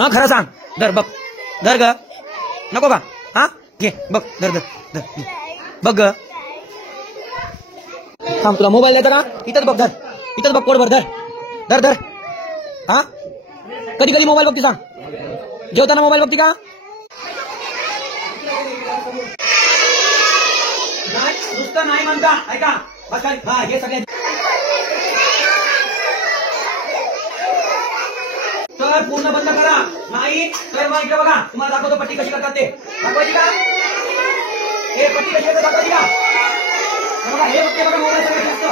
हा खरं सांग. धर बघ, धर ग. नको का? हा घे बघ, धर धर धर बघ ग. थांब, तुला मोबाईल द्यायचा का? इथंच बघ, धर इथंच बघ, कोडभर धर धर धर. हा कधी कधी मोबाईल बघती सांग? जेवताना मोबाईल बघती का? नुसतं नाही म्हणता, ऐका बस. हा हे सगळे तर पूर्ण बंद करा. नाही तर मग इकडे बघा, तुम्हाला दाखवतो पट्टी कशी करतात ते. दाखवायची का? हे पट्टी कशी करतात दाखवायची का? बघा हे बघते बघा, मोबाईल सगळ्यात जास्त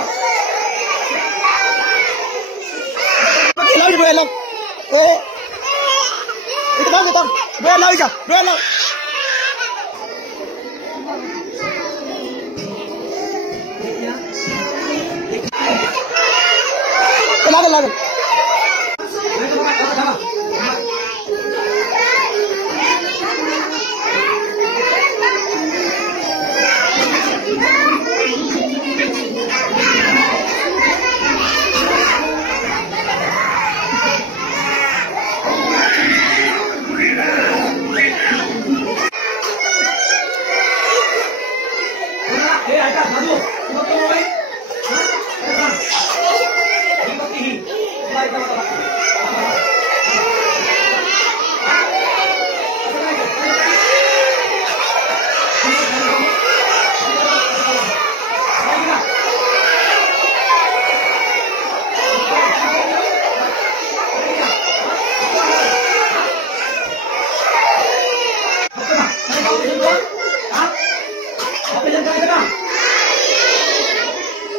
लागल लागल.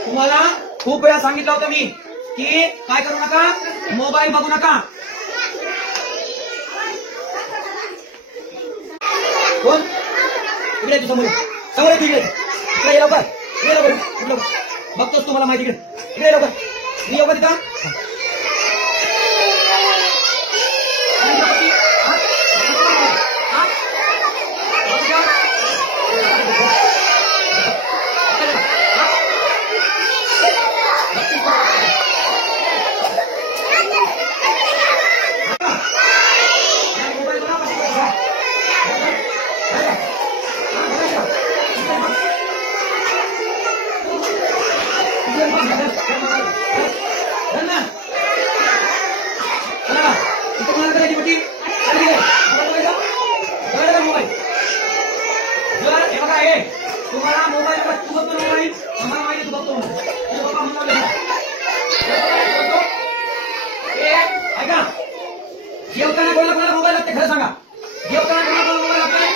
तुम्हाला खूप वेळा सांगितलं होतं मी की काय करू नका, मोबाईल बघू नका. कोण इकडे तू समोर समोर इकडे इकडे लवकर, इकडे लवकर बघतोस, तुम्हाला माहिती इकडे इकडे लवकर, मी लवकर तिथं. तुम्हाला मोबाईल तू बघतो मोबाईल, तुम्हाला माहिती तू बघतो ऐका. जेवताना कोणाला कोणाला मोबाईल लागते खरं सांगा? जेवताना कोणाला कोणाला मोबाईल लागतोय?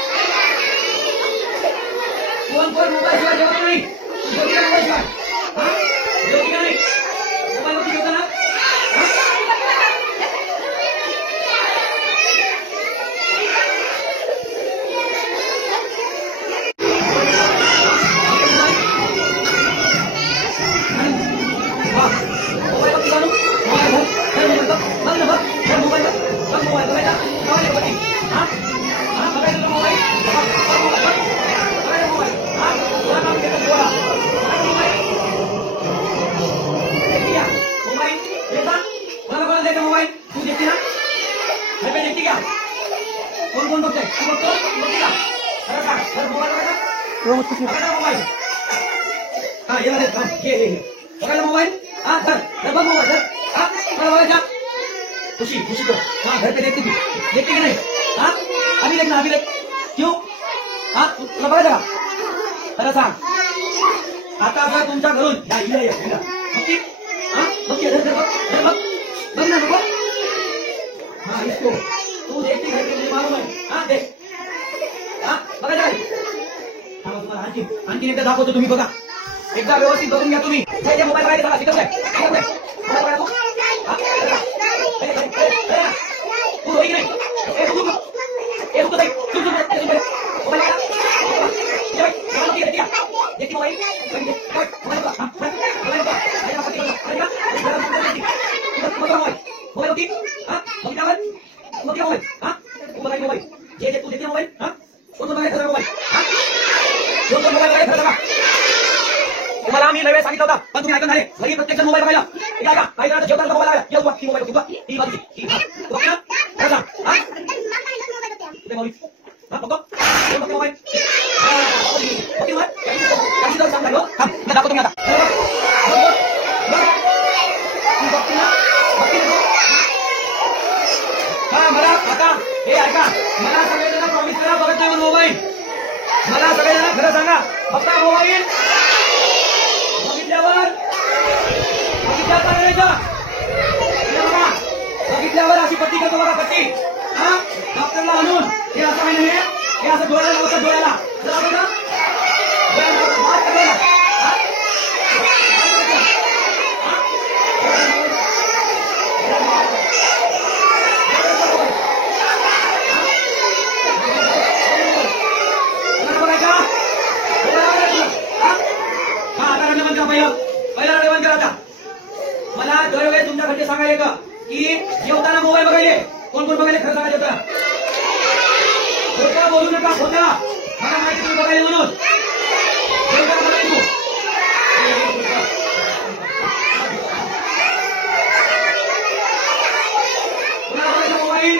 कोण कोण मोबाईल शिवाय जेवत नाही? जेवती मोबाईल शिवाय जेवती का नाही? मोबाईल वरती जेवताना मोबाईल तू देखती ना? घर पे देखती क्या? कौन कौन बघते? तू बघतो? बघती का? खरं का? घर मोबाईल बघायचा? मोबाईल हा याला दे, बघायला मोबाईल. हा घर घर बघ मोबाईल, घर हा मला बघायचा. खुशी खुशी को हाँ घर पे देखती थी, देखती कि नहीं? हाँ अभी देखना, अभी देख. क्यों? हाँ तुला बघायचा का? खरं सांग. आता जर तुमच्या घरून बघती हाँ बघती घर बघ घर बघ बघ ना बघ. हाँ इसको तू देखती घर के मुझे मालूम है. हाँ देख हाँ बघायचा काय? हाँ तुम्हाला आणखी एकदा दाखवतो, तुम्ही बघा एकदा व्यवस्थित बघून घ्या तुम्ही. मोबाईल बघायला चला, शिकवलंय तू होई नाही. तुम्हाला आम्ही नव्हे सांगितलं होतं, पण तुम्ही ऐकत नाही. घरी प्रत्येक जण मोबाईल बघायला काही जणांचा जेवताना मोबाईल लागला. मोबाईल माऊली हा बघतो मोबाईल काशी जाऊ सांगा दाखवतो मी आता हा मला आता हे ऐका मला सगळेजण प्रॉमिस करा बघत नाही मोबाईल मला सगळेजण खरं सांगा बघता मोबाईल बघितल्यावर अशी पट्टी करतो बघा पट्टी हा डॉक्टरला आणून हे असं काही नाही हे असं डोळ्याला लावतात डोळ्याला पहिला बंद करा मला दरवेळेस तुमच्या घरचे सांगायले का की जेवताना मोबाईल बघायले कोण कोण बघायले खरं सांगायचं होता बोलू नका होता मला माहिती तुम्ही बघायले म्हणून जेवताना बघायला तू मोबाईल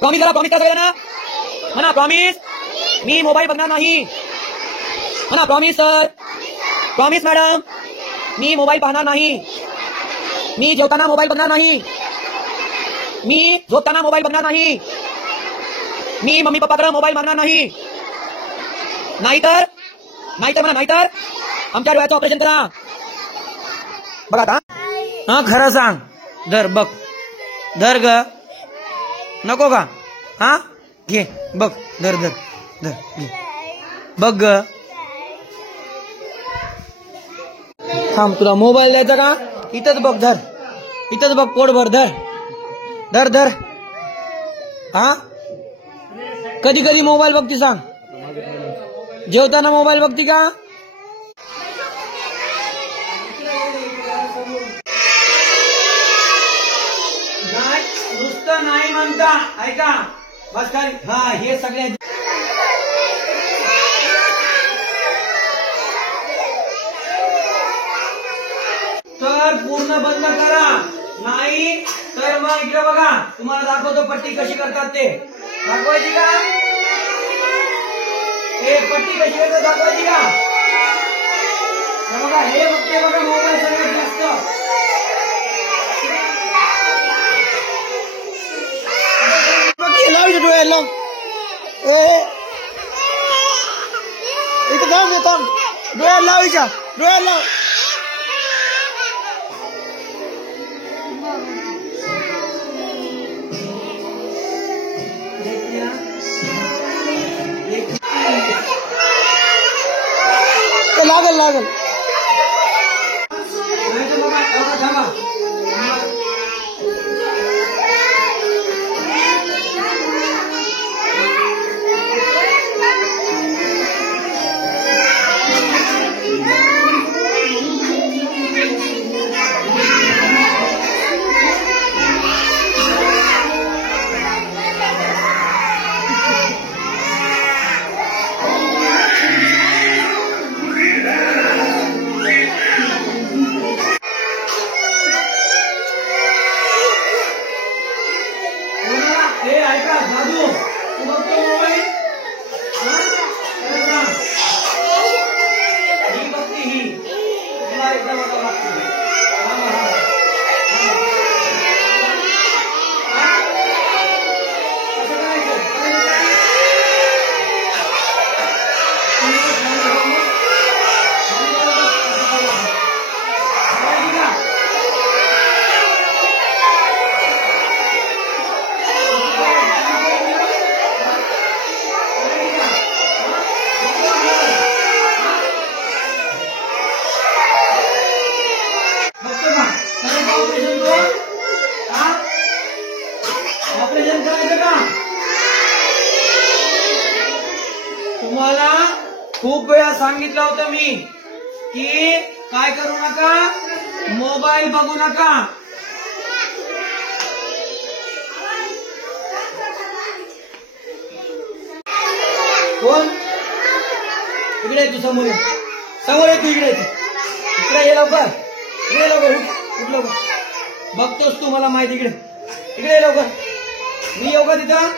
प्रॉमिस करा प्रॉमिस करा ना म्हणा प्रॉमिस मी मोबाईल बघणार नाही म्हणा प्रॉमिस सर प्रॉमिस मॅडम मी मोबाईल पाहणार नाही मी जेवताना मोबाईल बघणार नाही मी झोपताना मोबाईल बघणार नाही मी मम्मी पप्पाकडे मोबाईल मागणार नाही नाहीतर म्हणा नाहीतर आमच्या डोळ्याचं ऑपरेशन करा बघा आता हा खरं सांग धर बघ धर ग नको का हा घे बघ धर धर धर घे बघ ग थांब तुला मोबाईल द्यायचा का इथंच बघ धर इथंच बघ पोटभर धर धर धर हा कधी कधी मोबाईल बघती सांग जेवताना मोबाईल बघती का नुसतं नाही म्हणता ऐका बस काय हा हे सगळे तर पूर्ण बंद करा नाही तर मग इकडे बघा तुम्हाला दाखवतो पट्टी कशी करतात ते दाखवायची का? हे पट्टी कशी आहे दाखवायची का? बघा हे बघते बघा मोबाईल सगळ्यात जास्त डोळ्याला इथं थांब थांब डोळ्याला लावायच्या डोळ्याला लाव लागल लागल तुम्हाला खूप वेळा सांगितलं होतं मी की काय करू नका, मोबाईल बघू नका. कोण इकडे तू समोर समोर तू इकडे इकडे ये लवकर इकडे लवकर उठ लवकर बघतोस तू मला माहिती इकडे इकडे लवकर मी येऊ का तिथं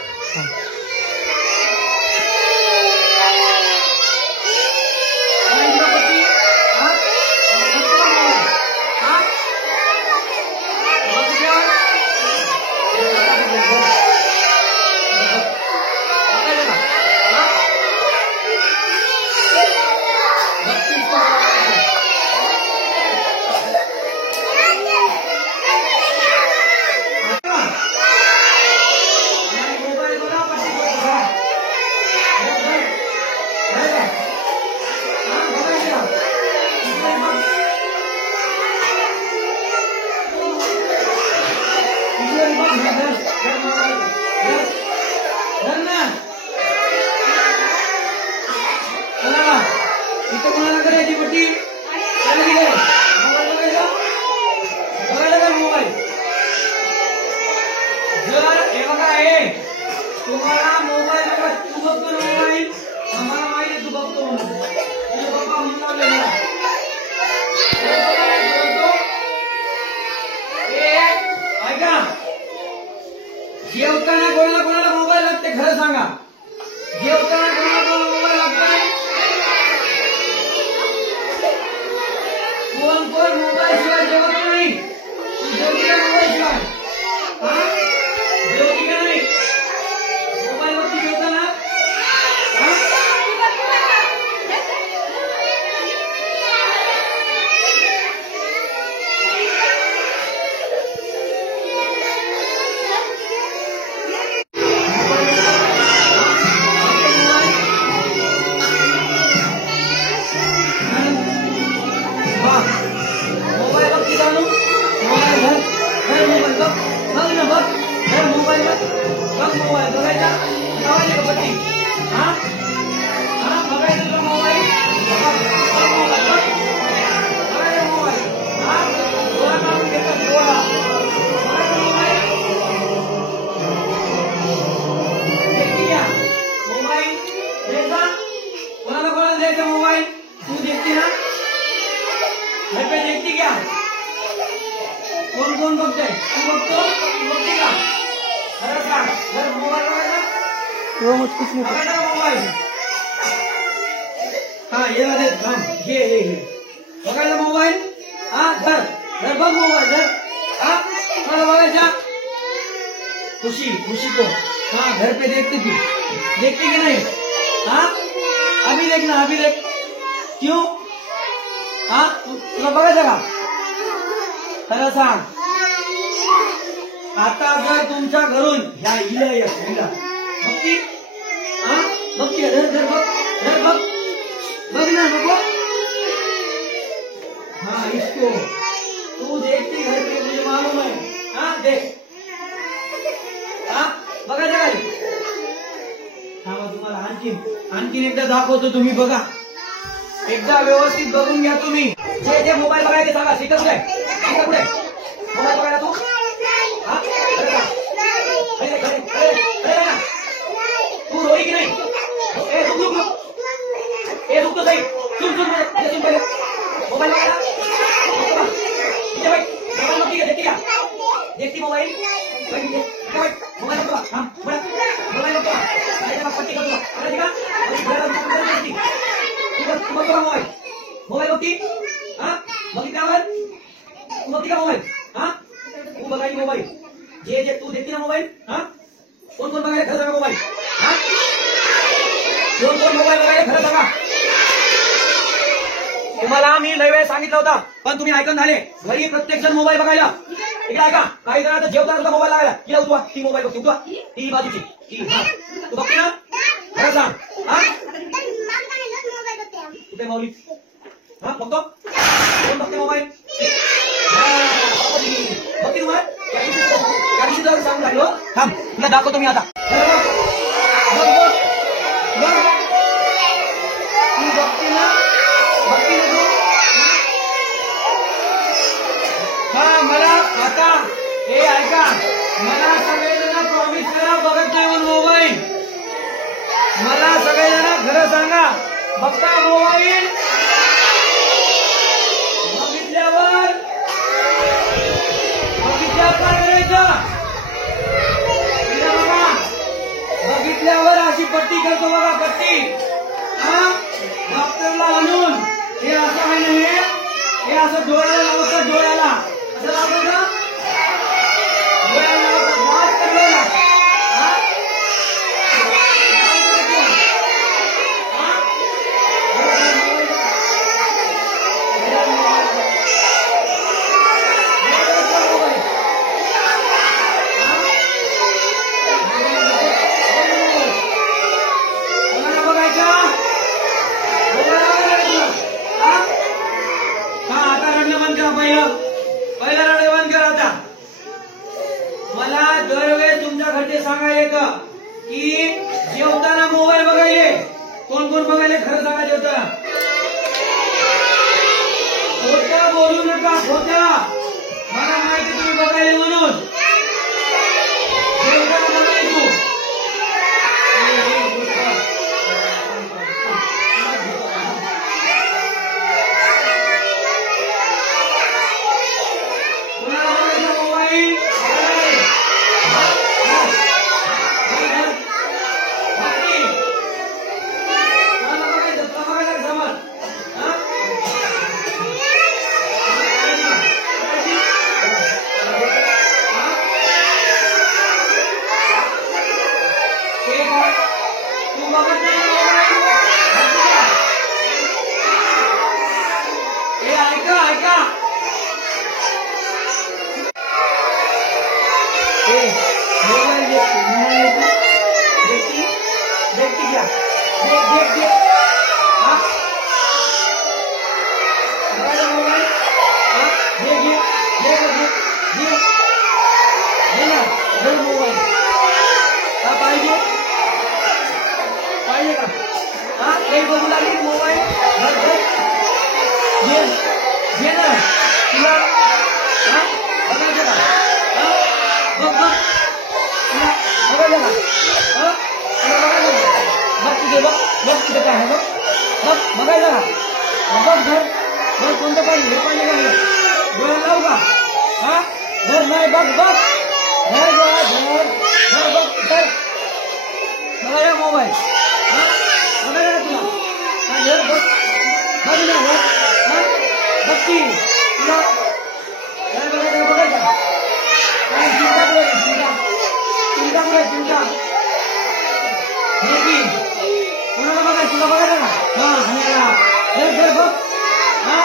तुम्हाला मोबाईल तू बघतो मोबाईल आम्हाला माहिती तू बघतो तुझे पप्पा म्हणून ऐका जेवताना कोणाला कोणाला मोबाईल लागते खरं सांगा जेवताना कोणाला कोणाला मोबाईल लागतोय कोण कोण मोबाईल शिवाय जेवत नाही जेवती का मोबाईल शिवाय जेवती का नाही मोबाईल वरती जेवताना मोबाईल वरती जाणू मोबाईल घर मोबाईल बघ बघ ना बघ घर मोबाईल बघ मोबाईल बघायचा लावायची का पट्टी हा हा बघायचं तुला मोबाईल मोबाईल बघ बघायचा मोबाईल हा डोळा काढून घेतात डोळा बघायचा मोबाईल देखील घ्या मोबाईल द्यायचा कोणाला कोणाला द्यायचा मोबाईल तू देखती ना घर पे देखती क्या कोण कोण बघतोय तू बघतो तू बघते का खरं का घर मोबाईल बघायचा वो मुझ कुछ नहीं बघायचा का मोबाईल? हा ये ना, थांब, ये बघायचा मोबाईल. हा धर धर, बघ मोबाईल धर. हा मला बघायचा. खुशी खुशी को हाँ घर पे देखती थी, देखती कि नहीं? हाँ अभी देखना, अभी देख. क्यों? हाँ तुला बघायचं का? खरं सांग. आता जर तुमच्या घरून ह्या हिला बघती, हाँ बघती, धर धर बघ, धर बघ, बघ ना नको. हाँ इसको तू देखती घर पे, मुझे मालूम है. हाँ देख. हाँ बघायचं काय? थांबा, तुम्हाला आणखीन एकदा दाखवतो, तुम्ही बघा. एकदा व्यवस्थित बघून घ्या तुम्ही. जे जे मोबाईल बघायचे सांगा. शिकत कुठे मोबाईल बघायला तू? हा तू रोई की नाही? रुक तो सही. सुन पहिले मोबाईल बघायला. मोबाईल बघती का? देखती का? देखती मोबाईल? मोबाईल बघतो. हा मोबाईल बघतो. पट्टी करतो. तू बघतो का मोबाईल? मोबाईल बघती? हा बघितल्यावर तू बघती का मोबाईल? हा तू बघायची मोबाईल. जे जे तू देखती ना मोबाईल. हा कोण कोण बघायला खरं सांगा मोबाईल? हा कोण कोण मोबाईल बघायला खरं सांगा? तुम्हाला मी लय वेळ सांगितलं होता, पण तुम्ही ऐकून झाले. घरी प्रत्येक जण मोबाईल बघायला. इकडे ऐका, काही जण आता जेवताना सुद्धा मोबाईल लागायला. की उठवा, ती मोबाईल बघते, उठवा, ती बाजूची ती. हा तू बघते ना? खरं सांग. हा कुठे माऊली? हा बघतो. कोण बघते मोबाईल? बघते तुम्हाला त्या दिवशी जर सांगून राहिलो. थांब तुला दाखवतो मी आता. तू बघते ना? बघते ना तू? हा मला आता हे ऐका, मला सगळेजण प्रॉमिस करा बघत नाही म्हणून मोबाईल. मला सगळेजण खरं सांगा, बघता मोबाईल? बघितल्यावर काय करायचं? बघा, बघितल्यावर अशी पट्टी करतो बघा, पट्टी. हा डॉक्टरला आणून हे असं आहे ना, हे असं डोळ्याला लावतात, डोळ्याला असं लावतो ना, डोळ्याला लावतात. वाट करलो ना. पहिला रडे बंद करा. आता मला दरवेळेस तुमच्या घरचे सांगायला की जेवताना मोबाईल बघायले. कोण कोण बघायले खरं सांगा जेवताना? खोटं बोलू नका, खोटं. मला माहिती तुम्ही बघायले म्हणून. जेवताना बघायला तू. कोणतं पाहिजे? हे पाहिजे का? डोळ्याला लावू का? हा धर, नाही बघ बघ, धर बघ, धर बघ, धर. आहे चिमटा कोणाला बघा तुला बघायचं ना हा आणि याला बघ हा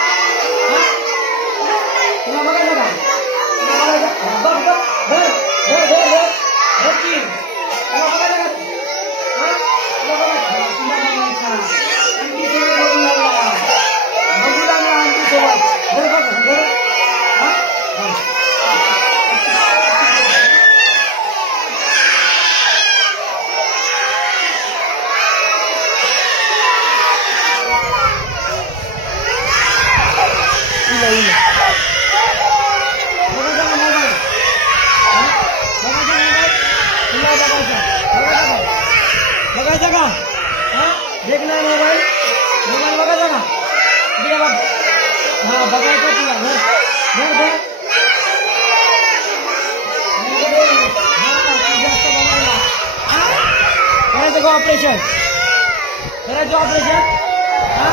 तुला बघायचं का तुला बघायचं बघ बघ धर धर धर धर धर की तुला बघायचं का हा तुला बघायचं तुला बघायचा आणखी सोबत बघू लागला आणखी सोबत धर बघ धर हा बघायचा का देख नाही मोबाईल मोबाईल बघायचा का दे बघ हा बघायचं तुला धर धर धर करायचं का ऑपरेशन करायचं ऑपरेशन हा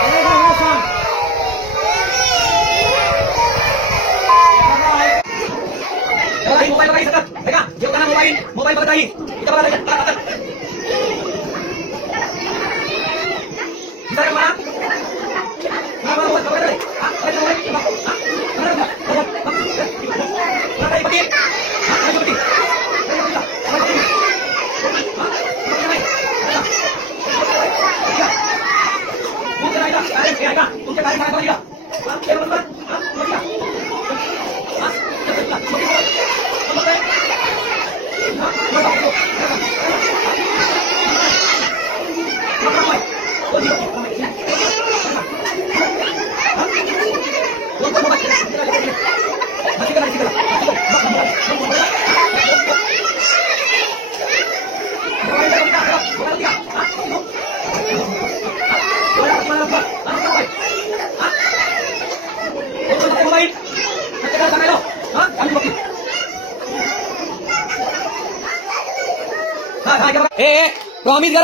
करायचं हा सांग मोबाईल बघायचं का जेवताना मोबाईल बघत आहे इथं बघा तुमच्या काय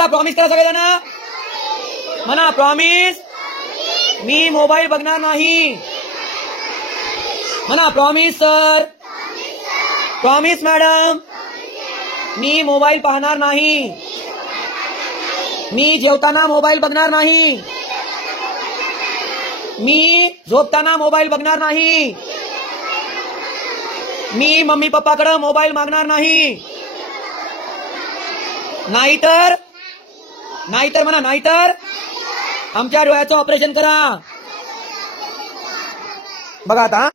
प्रॉमिस करा सगळेजण म्हणा प्रॉमिस मी मोबाईल बघणार नाही म्हणा प्रॉमिस सर प्रॉमिस मॅडम मी मोबाईल पाहणार नाही मी जेवताना मोबाईल बघणार नाही मी झोपताना मोबाईल बघणार नाही मी मम्मी पप्पाकडे मोबाईल मागणार नाही नाहीतर म्हणा नाहीतर आमच्या डोळ्याचं ऑपरेशन करा बघा आता